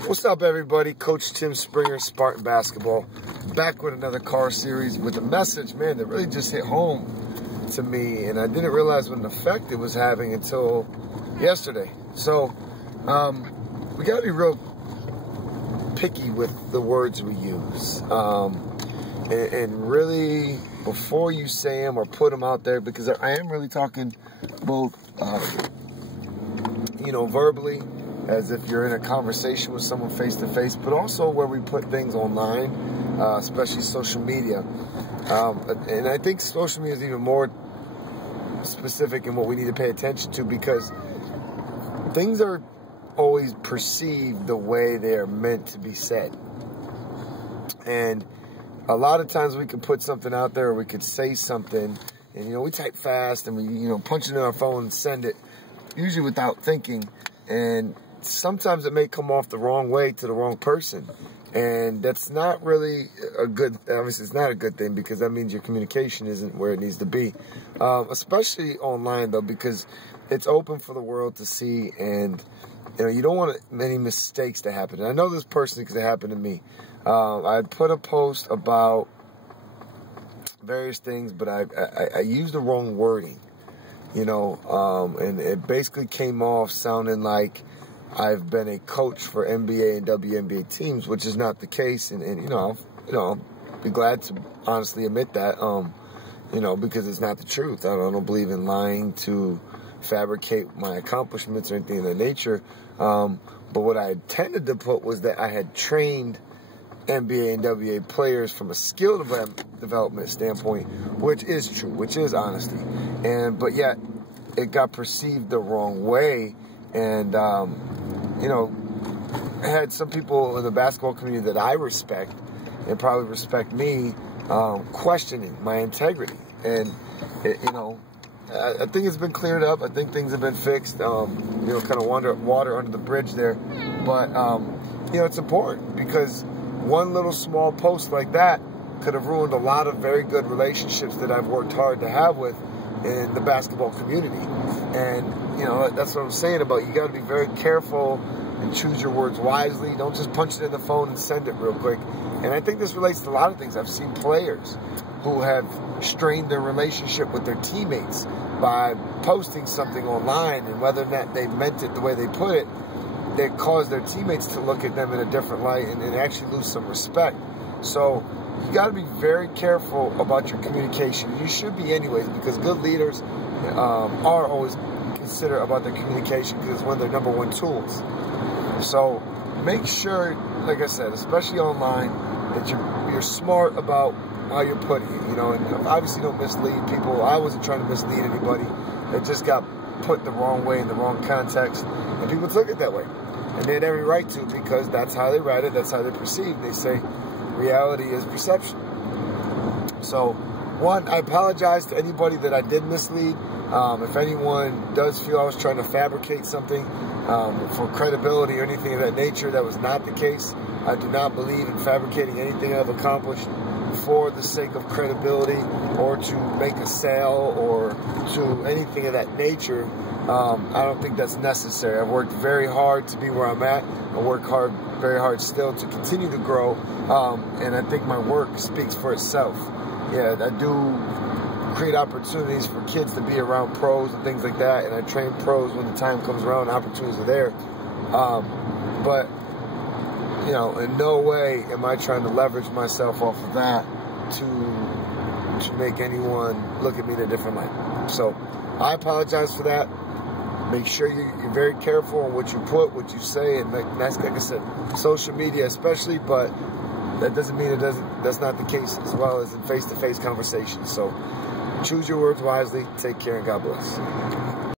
What's up, everybody? Coach Tim Springer, Spartan Basketball, back with another car series with a message, man, that really just hit home to me, and I didn't realize what an effect it was having until yesterday. So, we got to be real picky with the words we use, and really, before you say them or put them out there, because I am really talking both, verbally, as if you're in a conversation with someone face-to-face, but also where we put things online, especially social media. And I think social media is even more specific in what we need to pay attention to, because things are always perceived the way they are meant to be said. And a lot of times we can put something out there, or we could say something, and, we type fast, and we, punch it in our phone and send it, usually without thinking. And sometimes it may come off the wrong way to the wrong person. And that's not really a good, obviously it's not a good thing, because that means your communication isn't where it needs to be. Especially online, though, because it's open for the world to see, and, you don't want many mistakes to happen. And I know this personally because it happened to me. I put a post about various things, but I used the wrong wording, and it basically came off sounding like I've been a coach for NBA and WNBA teams, which is not the case, and I'll be glad to honestly admit that, because it's not the truth. I don't believe in lying to fabricate my accomplishments or anything of that nature. But what I intended to put was that I had trained NBA and WNBA players from a skill development standpoint, which is true, which is honesty, but yet it got perceived the wrong way. And, I had some people in the basketball community that I respect and probably respect me, questioning my integrity. And, I think it's been cleared up. I think things have been fixed, kind of water under the bridge there. But, it's important, because one little small post like that could have ruined a lot of very good relationships that I've worked hard to have with in the basketball community. And, that's what I'm saying about, you got to be very careful and choose your words wisely. Don't just punch it in the phone and send it real quick. And I think this relates to a lot of things. I've seen players who have strained their relationship with their teammates by posting something online, and whether or not they meant it the way they put it, they caused their teammates to look at them in a different light and actually lose some respect. So you got to be very careful about your communication. You should be anyways, because good leaders are always considerate about their communication, because it's one of their number one tools. So make sure, like I said, especially online, that you're smart about how you're putting it, and obviously don't mislead people. I wasn't trying to mislead anybody. It just got put the wrong way in the wrong context, and people took it that way. And they had every right to, because that's how they read it, that's how they perceive. They say reality is perception. So, one, I apologize to anybody that I did mislead. If anyone does feel I was trying to fabricate something for credibility or anything of that nature, that was not the case. I do not believe in fabricating anything I've accomplished for the sake of credibility or to make a sale or to anything of that nature. I don't think that's necessary. I've worked very hard to be where I'm at. I work very hard still to continue to grow, and I think my work speaks for itself. Yeah, I do create opportunities for kids to be around pros and things like that, and I train pros when the time comes around, opportunities are there. But, in no way am I trying to leverage myself off of that to make anyone look at me in a different light. So I apologize for that. Make sure you're very careful on what you put, what you say, and that's, like I said, social media especially, but that doesn't mean that's not the case as well as in face-to-face conversations. So choose your words wisely, take care, and God bless.